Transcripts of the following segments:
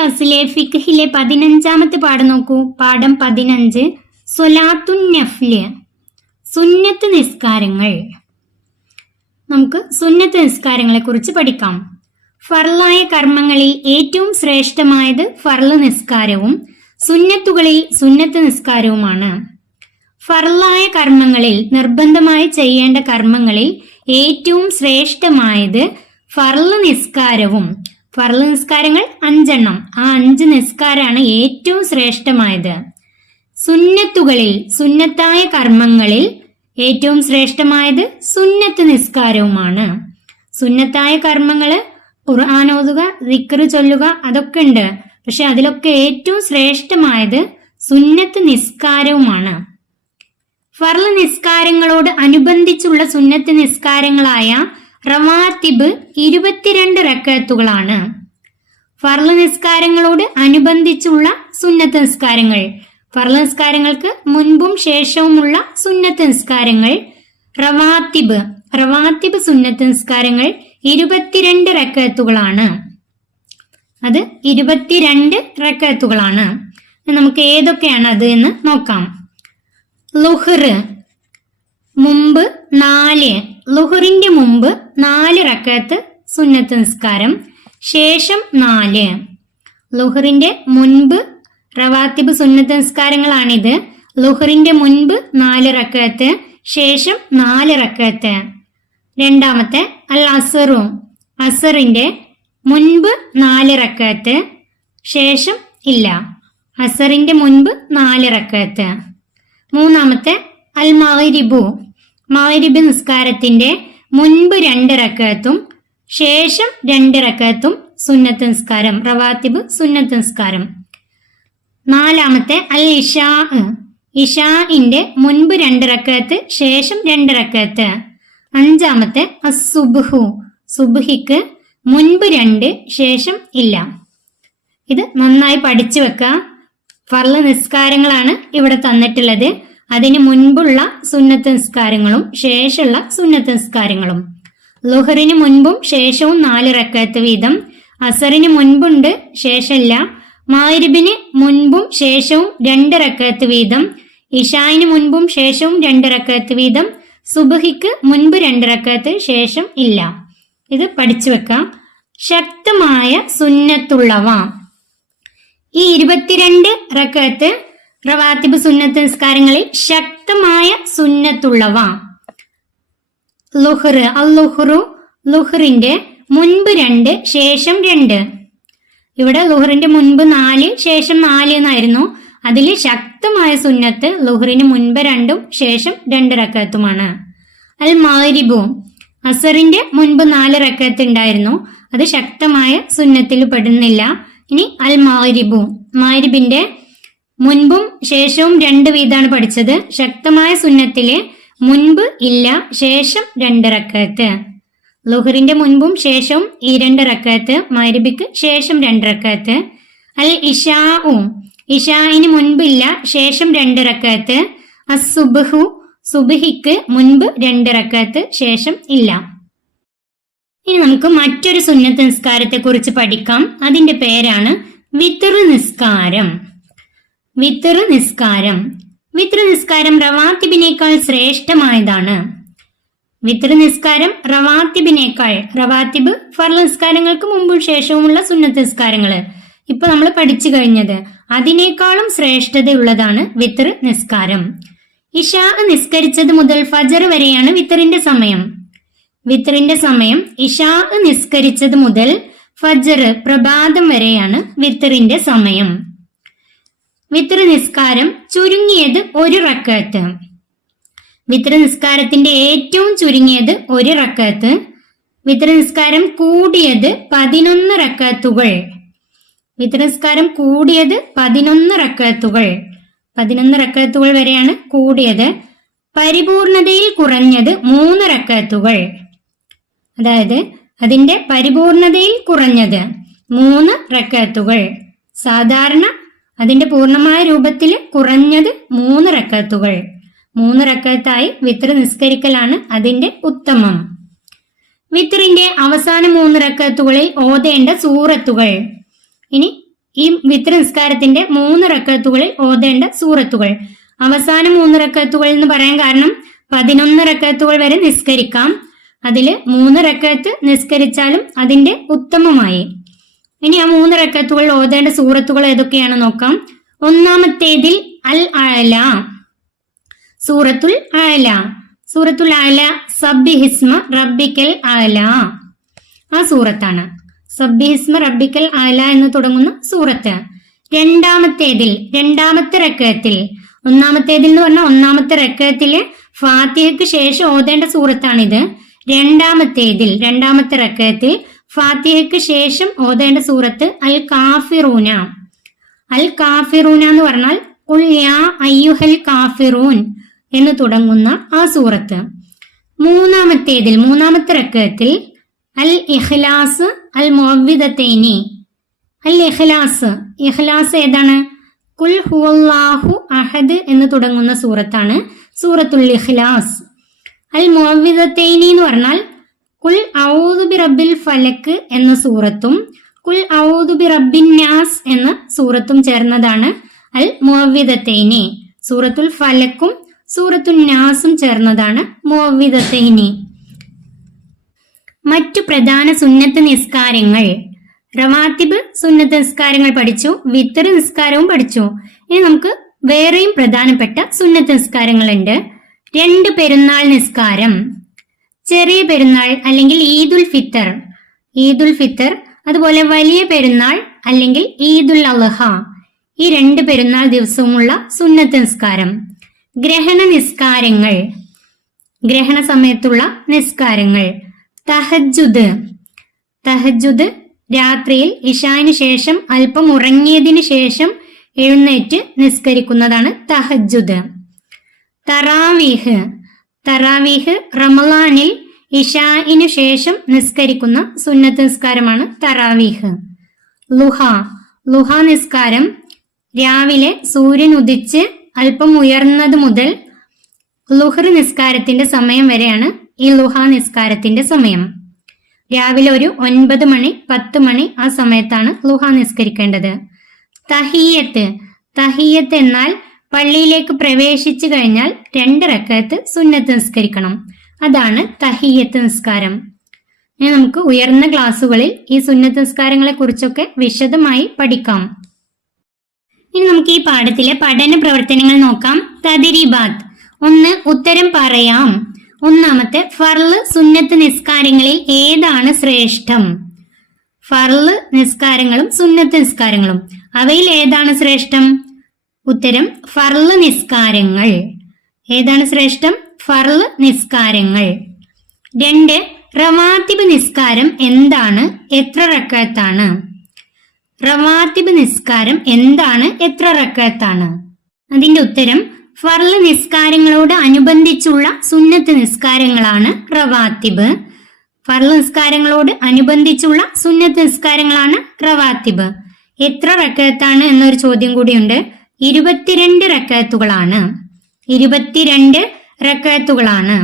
ക്ലാസ്സിലെ ഫിഖ്ഹിലെ 15ാമത്തെ പാഠം നോക്കൂ. പാഠം 15 സ്വലാത്തുൻ നഫ്ല്, സുന്നത്ത് നിസ്കാരങ്ങൾ. നമുക്ക് സുന്നത്ത് നിസ്കാരങ്ങളെ കുറിച്ച് പഠിക്കാം. ഫർളായ കർമ്മങ്ങളിൽ ഏറ്റവും ശ്രേഷ്ഠമായത് ഫർള് നിസ്കാരവും സുന്നത്തുകളിൽ സുന്നത്ത് നിസ്കാരവുമാണ്. ഫർളായ കർമ്മങ്ങളിൽ, നിർബന്ധമായി ചെയ്യേണ്ട കർമ്മങ്ങളിൽ ഏറ്റവും ശ്രേഷ്ഠമായത് ഫർള് നിസ്കാരവും. ഫർള് നിസ്കാരങ്ങൾ 5 ആ 5 നിസ്കാരമാണ് ഏറ്റവും ശ്രേഷ്ഠമായത്. സുന്നത്തുകളിൽ, സുന്നത്തായ കർമ്മങ്ങളിൽ ഏറ്റവും ശ്രേഷ്ഠമായത് സുന്നത്ത് നിസ്കാരവുമാണ്. സുന്നത്തായ കർമ്മങ്ങള് ഖുർആൻ ഓതുക, ദിക്ർ ചൊല്ലുക, അതൊക്കെ ഉണ്ട്. പക്ഷെ അതിലൊക്കെ ഏറ്റവും ശ്രേഷ്ഠമായത് സുന്നത്ത് നിസ്കാരവുമാണ്. ഫർള് നിസ്കാരങ്ങളോട് അനുബന്ധിച്ചുള്ള സുന്നത്ത് നിസ്കാരങ്ങളായ റവാത്തിബ് 22 റക്അത്തുകളാണ്. ഫർള് നിസ്കാരങ്ങളോട് അനുബന്ധിച്ചുള്ള സുന്നത്ത് നിസ്കാരങ്ങൾ, ഫർള് നിസ്കാരങ്ങൾക്ക് മുൻപും ശേഷവുമുള്ള സുന്നത്ത് നിസ്കാരങ്ങൾ റവാത്തിബ് സുന്നത്ത് നിസ്കാരങ്ങൾ 22 റക്അത്തുകളാണ്. അത് 22 റക്അത്തുകളാണ്. നമുക്ക് ഏതൊക്കെയാണ് അത് എന്ന് നോക്കാം. ളുഹ്ർ മുമ്പ് 4, ളുഹറിന്റെ മുമ്പ് 4 റക്അത്ത് സുന്നത്ത് നിസ്കാരം, ശേഷം 4. ളുഹറിന്റെ മുൻപ് റവാത്തിബ് സുന്നത്ത് നിസ്കാരങ്ങളാണിത്. ളുഹറിന്റെ മുൻപ് 4 റക്അത്ത്, ശേഷം 4 റക്അത്ത്. രണ്ടാമത്തെ അൽ അസറു, അസറിന്റെ മുൻപ് 4 റക്അത്ത്, ശേഷം ഇല്ല. അസറിന്റെ മുൻപ് 4 റക്അത്ത്. മൂന്നാമത്തെ അൽ മഗ്രിബു, മഗ്രിബ് നിസ്കാരത്തിന്റെ മുൻപ് 2 റക്അത്തും ശേഷം 2 റക്അത്തും സുന്നത്ത് നിസ്കാരം, റവാത്തിബ് സുന്നത്ത് നിസ്കാരം. നാലാമത്തെ അൽ ഇഷാ, ഇഷാഇന്റെ മുൻപ് 2 റക്അത്ത്, ശേഷം 2 റക്അത്ത്. അഞ്ചാമത്തെ അസ്സുബ്ഹു, സുബ്ഹിക്ക് മുൻപ് 2, ശേഷം ഇല്ല. ഇത് നന്നായി പഠിച്ചു വെക്കുക. ഫർള് നിസ്കാരങ്ങളാണ് ഇവിടെ തന്നിട്ടുള്ളത്. അതിന് മുൻപുള്ള സുന്നത്ത് നിസ്കാരങ്ങളും ശേഷമുള്ള സുന്നത്ത് നിസ്കാരങ്ങളും. ളുഹറിന് മുൻപും ശേഷവും 4 റക്അത്ത് വീതം, അസറിന് മുൻപുണ്ട് ശേഷമില്ല, മഗ്രിബിന് മുൻപും ശേഷവും 2 റക്അത്ത് വീതം, ഇശായിന് മുൻപും ശേഷവും 2 റക്അത്ത് വീതം, സുബ്ഹിക്ക് മുൻപ് 2 റക്അത്ത്, ശേഷം ഇല്ല. ഇത് പഠിച്ചു വെക്കാം. ശക്തമായ സുന്നത്തുള്ളവ, ഈ 22 റക്അത്ത് റവാത്തിബ് സുന്നത്ത് നിസ്കാരങ്ങളിൽ ശക്തമായ സുന്നത്തുള്ളവ. ളുഹ്ർ, അൽ-ളുഹ്റു, ളുഹ്റിന്റെ മുൻപ് 2, ശേഷം 2. ഇവിടെ ളുഹറിന്റെ മുൻപ് 4, ശേഷം 4 എന്നായിരുന്നു. അതിൽ ശക്തമായ സുന്നത്ത് ളുഹറിന് മുൻപ് 2, ശേഷം 2 റക്അത്തുമാണ്. അൽ മഗ്രിബു, അസറിന്റെ മുൻപ് 4 റക്അത്ത് ഉണ്ടായിരുന്നു. അത് ശക്തമായ സുന്നത്തിൽ പെടുന്നില്ല. ഇനി അൽ മഗ്രിബു, മഗ്രിബിന്റെ മുൻപും ശേഷവും 2 വീതമാണ് പഠിച്ചത്. ശക്തമായ സുന്നത്തില് മുൻപ് ഇല്ല, ശേഷം 2 റക്അത്ത്. ളുഹറിന്റെ മുൻപും ശേഷവും ഈ 2 റക്അത്ത്, മഗ്രിബിക്ക് ശേഷം 2 റക്അത്ത്. അൽ ഇശാഉ, ഇശാഇന് മുൻപില്ല, ശേഷം 2 റക്അത്ത്. അസ്സുബ്ഹു, സുബ്ഹിക്ക് മുൻപ് 2 റക്അത്ത്, ശേഷം ഇല്ല. ഇനി നമുക്ക് മറ്റൊരു സുന്നത്ത് നിസ്കാരത്തെ കുറിച്ച് പഠിക്കാം. അതിന്റെ പേരാണ് വിത്ർ നിസ്കാരം. വിത്ർ നിസ്കാരം, വിത്ർ നിസ്കാരം റവാത്തിബിനേക്കാൾ ശ്രേഷ്ഠമായതാണ്. വിത്ർ നിസ്കാരം റവാത്തിബിനേക്കാൾ, റവാത്തിബ് ഫർള് നിസ്കാരങ്ങൾക്ക് മുമ്പും ശേഷവുമുള്ള സുന്നത്ത് നിസ്കാരങ്ങള് ഇപ്പൊ നമ്മൾ പഠിച്ചു കഴിഞ്ഞത്, അതിനേക്കാളും ശ്രേഷ്ഠതയുള്ളതാണ് വിത്ർ നിസ്കാരം. ഇശാ നിസ്കരിച്ചത് മുതൽ ഫജർ വരെയാണ് വിത്റിന്റെ സമയം. വിത്റിന്റെ സമയം ഇശാ നിസ്കരിച്ചത് മുതൽ ഫജർ, പ്രഭാതം വരെയാണ് വിത്റിന്റെ സമയം. വിത്ർ നിസ്കാരം ചുരുങ്ങിയത് 1 റക്അത്ത്. വിത്ർ നിസ്കാരത്തിന്റെ ഏറ്റവും ചുരുങ്ങിയത് 1 റക്അത്ത്. വിത്ർ നിസ്കാരം കൂടിയത് 11 റക്അത്തുകൾ. വിത്ർ നിസ്കാരം കൂടിയത് 11 റക്അത്തുകൾ. 11 റക്അത്തുകൾ വരെയാണ് കൂടിയത്. പരിപൂർണതയിൽ കുറഞ്ഞത് 3 റക്അത്തുകൾ. അതായത് അതിന്റെ പരിപൂർണതയിൽ കുറഞ്ഞത് 3 റക്അത്തുകൾ. സാധാരണ അതിന്റെ പൂർണ്ണമായ രൂപത്തിൽ കുറഞ്ഞത് 3 റക്അത്തുകൾ. 3 റക്അത്തായി വിത്ർ നിസ്കരിക്കലാണ് അതിന്റെ ഉത്തമം. വിത്റിന്റെ അവസാന 3 റക്അത്തുകളിൽ ഓതേണ്ട സൂറത്തുകൾ. ഇനി ഈ വിത്ർ നിസ്കാരത്തിന്റെ 3 റക്അത്തുകളിൽ ഓതേണ്ട സൂറത്തുകൾ. അവസാന 3 റക്അത്തുകൾ എന്ന് പറയാൻ കാരണം 11 റക്അത്തുകൾ വരെ നിസ്കരിക്കാം. അതില് 3 റക്അത്ത് നിസ്കരിച്ചാലും അതിന്റെ ഉത്തമമായി. ഇനി ആ 3 റക്അത്തുകൾ ഓതേണ്ട സൂറത്തുകൾ ഏതൊക്കെയാണ് നോക്കാം. ഒന്നാമത്തേതിൽ അൽ അഅല, സൂറത്തുൽ അഅല. സൂറത്തുൽ അഅല സബ്ബിഹിസ്മ റബ്ബിക്കൽ അഅല, ആ സൂറത്താണ്. സബ്ബിഹിസ്മ റബ്ബിക്കൽ അഅല എന്ന് തുടങ്ങുന്ന സൂറത്ത്. രണ്ടാമത്തെ റക്അത്തിൽ, ഒന്നാമത്തേതിൽ എന്ന് പറഞ്ഞാൽ ഒന്നാമത്തെ റക്അത്തില് ഫാത്തിഹയ്ക്ക് ശേഷം ഓതേണ്ട സൂറത്താണിത്. രണ്ടാമത്തെ റക്അത്തിൽ ഫാത്തിഹയ്ക്ക് ശേഷം ഓതേണ്ട സൂറത്ത് അൽ കാഫിറൂന. അൽ കാഫിറൂന എന്ന് പറഞ്ഞാൽ ഖുൽ യാ അയ്യുഹൽ കാഫിറൂൻ എന്ന് തുടങ്ങുന്ന ആ സൂറത്ത്. മൂന്നാമത്തെ റക്അത്തിൽ അൽ ഇഖ്ലാസ് അൽ മുഅവ്വിദതൈനി. അൽ ഇഖ്ലാസ് ഏതാണ്? ഖുൽ ഹുവല്ലാഹു അഹദ് എന്ന് തുടങ്ങുന്ന സൂറത്താണ് സൂറത്തുൽ ഇഖ്ലാസ്. അൽ മുഅവ്വിദതൈനി എന്ന് പറഞ്ഞാൽ ഖുൽ അഊദു ബിറബ്ബിൽ ഫലക് എന്ന സൂറത്തും ഖുൽ അഊദു ബിറബ്ബിൻ നാസ് എന്ന സൂറത്തും ചേർന്നതാണ് അൽ മുഅവ്വിദതൈനി. സൂറത്തുൽ ഫലക്കും സൂറത്തുൽ നാസും ചേർന്നതാണ് മുഅവ്വിദതൈനി. മറ്റു പ്രധാന സുന്നത്ത് നിസ്കാരങ്ങൾ. റവാത്തിബ് സുന്നത്ത് നിസ്കാരങ്ങൾ പഠിച്ചു, വിത്ർ നിസ്കാരവും പഠിച്ചു. ഇനി നമുക്ക് വേറെയും പ്രധാനപ്പെട്ട സുന്നത്ത് നിസ്കാരങ്ങളുണ്ട്. 2 പെരുന്നാൾ നിസ്കാരം, ചെറിയ പെരുന്നാൾ അല്ലെങ്കിൽ ഈദുൽ ഫിത്തർ, അതുപോലെ വലിയ പെരുന്നാൾ അല്ലെങ്കിൽ ഈദുൽ അദ്ഹ, ഈ 2 പെരുന്നാൾ ദിവസവുമുള്ള സുന്നത്ത് നിസ്കാരം. ഗ്രഹണ നിസ്കാരങ്ങൾ, ഗ്രഹണ സമയത്തുള്ള നിസ്കാരങ്ങൾ. തഹജ്ജുദ് രാത്രിയിൽ ഇശാന് ശേഷം അല്പം ഉറങ്ങിയതിന് ശേഷം എഴുന്നേറ്റ് നിസ്കരിക്കുന്നതാണ് തഹജ്ജുദ്. തറാവീഹ് റമളാനിൽ ഇശാഇനു ശേഷം നിസ്കരിക്കുന്ന സുന്നത്ത് നിസ്കാരമാണ് തറാവീഹ്. ലുഹ നിസ്കാരം രാവിലെ സൂര്യൻ ഉദിച്ച് അല്പം ഉയർന്നത് മുതൽ ലുഹർ നിസ്കാരത്തിന്റെ സമയം വരെയാണ് ഈ ലുഹ നിസ്കാരത്തിന്റെ സമയം. രാവിലെ ഒരു 9 മണി 10 മണി ആ സമയത്താണ് ലുഹ നിസ്കരിക്കേണ്ടത്. തഹിയ്യത്ത് എന്നാൽ പള്ളിയിലേക്ക് പ്രവേശിച്ചു കഴിഞ്ഞാൽ 2 റക്അത്ത് സുന്നത്ത് നിസ്കരിക്കണം. അതാണ് തഹിയ്യത്ത് നിസ്കാരം. ഇനി നമുക്ക് ഉയർന്ന ക്ലാസ്സുകളിൽ ഈ സുന്നത്ത് നിസ്കാരങ്ങളെ കുറിച്ചൊക്കെ വിശദമായി പഠിക്കാം. ഇനി നമുക്ക് ഈ പാഠത്തിലെ പഠന പ്രവർത്തനങ്ങൾ നോക്കാം. തദ്രീബാത്ത്. 1. ഉത്തരം പറയാം. ഒന്നാമത്തെ, ഫർള് സുന്നത്ത് നിസ്കാരങ്ങളിൽ ഏതാണ് ശ്രേഷ്ഠം? ഫർള് നിസ്കാരങ്ങളും സുന്നത്ത് നിസ്കാരങ്ങളും, അവയിൽ ഏതാണ് ശ്രേഷ്ഠം? ഉത്തരം ഫർള് നിസ്കാരങ്ങൾ. ഏതാണ് ശ്രേഷ്ഠം? ഫർള് നിസ്കാരങ്ങൾ. 2. റവാത്തിബ് നിസ്കാരം എന്താണ്? എത്ര റക്അത്താണ്? റവാത്തിബ് നിസ്കാരം എന്താണ്? എത്ര റക്അത്താണ്? അതിന്റെ ഉത്തരം ഫർള് നിസ്കാരങ്ങളോട് അനുബന്ധിച്ചുള്ള സുന്നത്ത് നിസ്കാരങ്ങളാണ് റവാത്തിബ്. ഫർള് നിസ്കാരങ്ങളോട് അനുബന്ധിച്ചുള്ള സുന്നത്ത് നിസ്കാരങ്ങളാണ് റവാത്തിബ്. എത്ര റക്അത്താണ് എന്നൊരു ചോദ്യം കൂടിയുണ്ട്. 22 റക്അത്തുകളാണ്. 22 റക്അത്തുകളാണ്.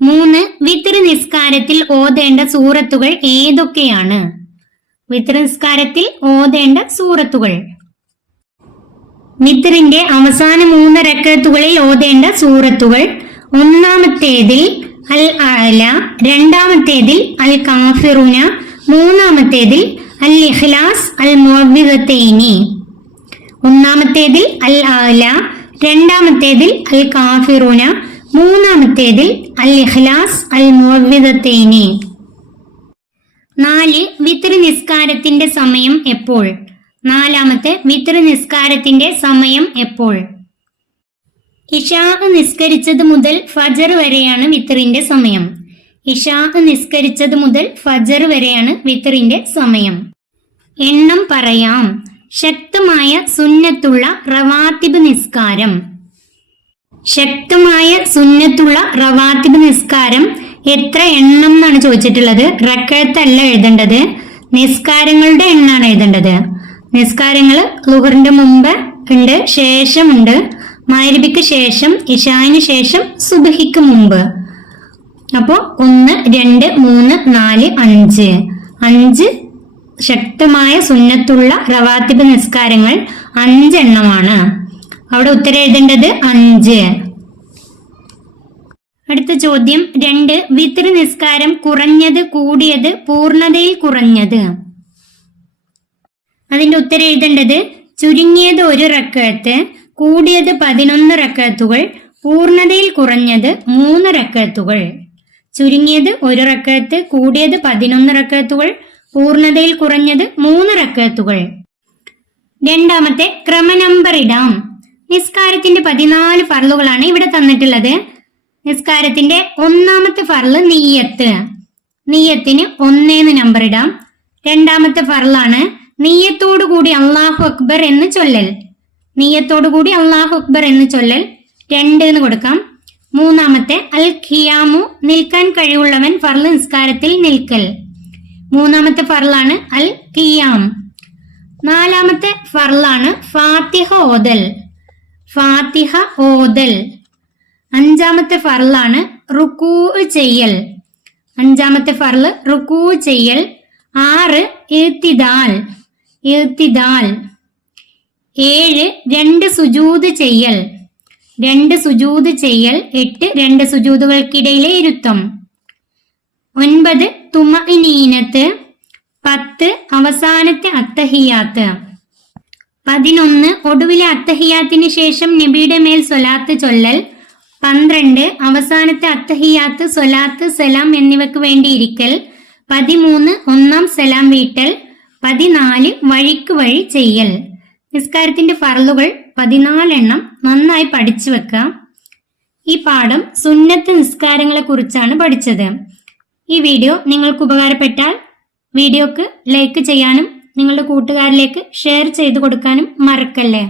3. വിത്ർ നിസ്കാരത്തിൽ ഓതേണ്ട സൂറത്തുകൾ ഏതൊക്കെയാണ്? വിത്ർ നിസ്കാരത്തിൽ ഓതേണ്ട സൂറത്തുകൾ. വിത്റിന്റെ അവസാന 3 റക്അത്തുകളിൽ ഓതേണ്ട സൂറത്തുകൾ. ഒന്നാമത്തേതിൽ അൽ അഅല, രണ്ടാമത്തേതിൽ അൽ കാഫിറൂന, മൂന്നാമത്തേതിൽ അൽ ഇഖ്ലാസ് അൽ മുഅവ്വിദതൈനി. ഒന്നാമത്തേതിൽ അൽ അഅല, രണ്ടാമത്തേതിൽ അൽ കാഫിറൂന, മൂന്നാമത്തേതിൽ അൽ ഇഖ്ലാസ് അൽ മുഅവ്വിദതൈനി. 4. വിത്ർ നിസ്കാരത്തിന്റെ സമയം എപ്പോൾ? നാലാമത്തെ, വിത്ർ നിസ്കാരത്തിന്റെ സമയം എപ്പോൾ? ഇശാ നിസ്കരിച്ചത് മുതൽ ഫജർ വരെയാണ് വിത്റിന്റെ സമയം. ഇശാ നിസ്കരിച്ചത് മുതൽ ഫജർ വരെയാണ് വിത്റിന്റെ സമയം. എണ്ണം പറയാം. ശക്തമായ സുന്നത്തുള്ള റവാത്തിബ് നിസ്കാരം. ശക്തമായ സുന്നത്തുള്ള റവാത്തിബ് നിസ്കാരം എത്ര എണ്ണം എന്നാണ് ചോദിച്ചിട്ടുള്ളത്. റക്അത്തല്ല എഴുതേണ്ടത്, നിസ്കാരങ്ങളുടെ എണ്ണാണ് എഴുതേണ്ടത്. നിസ്കാരങ്ങൾ ളുഹറിന്റെ മുമ്പ് ഉണ്ട്, ശേഷമുണ്ട്, മഗ്‌രിബിക്ക് ശേഷം, ഇശാന് ശേഷം, സുബ്ഹിക്ക് മുമ്പ്. അപ്പോ 1, 2, 3, 4, 5 5 ശക്തമായ സുന്നത്തുള്ള റവാത്തിബ് നിസ്കാരങ്ങൾ 5 എണ്ണമാണ്. അവിടെ ഉത്തരം എഴുതേണ്ടത് 5. അടുത്ത ചോദ്യം 2. വിത്ർ നിസ്കാരം കുറഞ്ഞത് കൂടിയത് പൂർണ്ണതയിൽ കുറഞ്ഞത്. അതിന്റെ ഉത്തരം എഴുതേണ്ടത് ചുരുങ്ങിയത് 1 റക്അത്ത്, കൂടിയത് 11 റക്അത്തുകൾ, പൂർണ്ണതയിൽ കുറഞ്ഞത് 3 റക്അത്തുകൾ. ചുരുങ്ങിയത് 1 റക്അത്ത്, കൂടിയത് 11 റക്അത്തുകൾ, പൂർണ്ണതയിൽ കുറഞ്ഞത് 3 റക്അത്തുകൾ. രണ്ടാമത്തെ ക്രമനമ്പർ ഇടാം. നിസ്കാരത്തിന്റെ 14 ഫർളുകളാണ് ഇവിടെ തന്നിട്ടുള്ളത്. നിസ്കാരത്തിന്റെ ഒന്നാമത്തെ ഫർള് നിയ്യത്ത്. നിയ്യത്തിന് 1 എന്ന് നമ്പർ ഇടാം. രണ്ടാമത്തെ ഫർളാണ് നിയ്യത്തോടു കൂടി അല്ലാഹു അക്ബർ എന്ന് ചൊല്ലൽ. നിയ്യത്തോടു കൂടി അല്ലാഹു അക്ബർ എന്ന് ചൊല്ലൽ 2 എന്ന് കൊടുക്കാം. മൂന്നാമത്തെ അൽ ഖിയാമു, നിൽക്കാൻ കഴിവുള്ളവൻ ഫർള് നിസ്കാരത്തിൽ നിൽക്കൽ. മൂന്നാമത്തെ ഫർളാണ് അൽ ഖിയാം. നാലാമത്തെ ഫർളാണ് ഫാത്തിഹ ഓതൽ. ഫാത്തിഹ ഓതൽ. അഞ്ചാമത്തെ ഫർളാണ് റുക്കൂ ചെയ്യൽ. അഞ്ചാമത്തെ ഫർള് റുക്കൂ ചെയ്യൽ. 6 ഇഅ്തിദാൽ. ഇഅ്തിദാൽ. 7 2 സുജൂദ് ചെയ്യൽ. 2 സുജൂദ് ചെയ്യൽ. 8 2 സുജൂദുകൾക്കിടയിലെ ഇരുത്തം. 9 തുമഇനീനത്ത്. 10 അവസാനത്തെ അത്തഹിയാത്ത്. 11 ഒടുവിലെ അത്തഹിയാത്തിന് ശേഷം നബിയുടെ മേൽ സ്വലാത്ത് ചൊല്ലൽ. 12 അവസാനത്തെ അത്തഹിയാത്ത്, സ്വലാത്ത്, സലാം എന്നിവയ്ക്ക് വേണ്ടി ഇരിക്കൽ. 13 ഒന്നാം സലാം വീട്ടൽ. 14 വഴിക്ക് വഴി ചെയ്യൽ. നിസ്കാരത്തിന്റെ ഫർളുകൾ 14 എണ്ണം നന്നായി പഠിച്ചു വെക്കാം. ഈ പാഠം സുന്നത്ത് നിസ്കാരങ്ങളെ കുറിച്ചാണ് പഠിച്ചത്. ഈ വീഡിയോ നിങ്ങൾക്ക് ഉപകാരപ്പെട്ടാൽ വീഡിയോക്ക് ലൈക്ക് ചെയ്യാനും നിങ്ങളുടെ കൂട്ടുകാരിലേക്ക് ഷെയർ ചെയ്തു കൊടുക്കാനും മറക്കല്ലേ.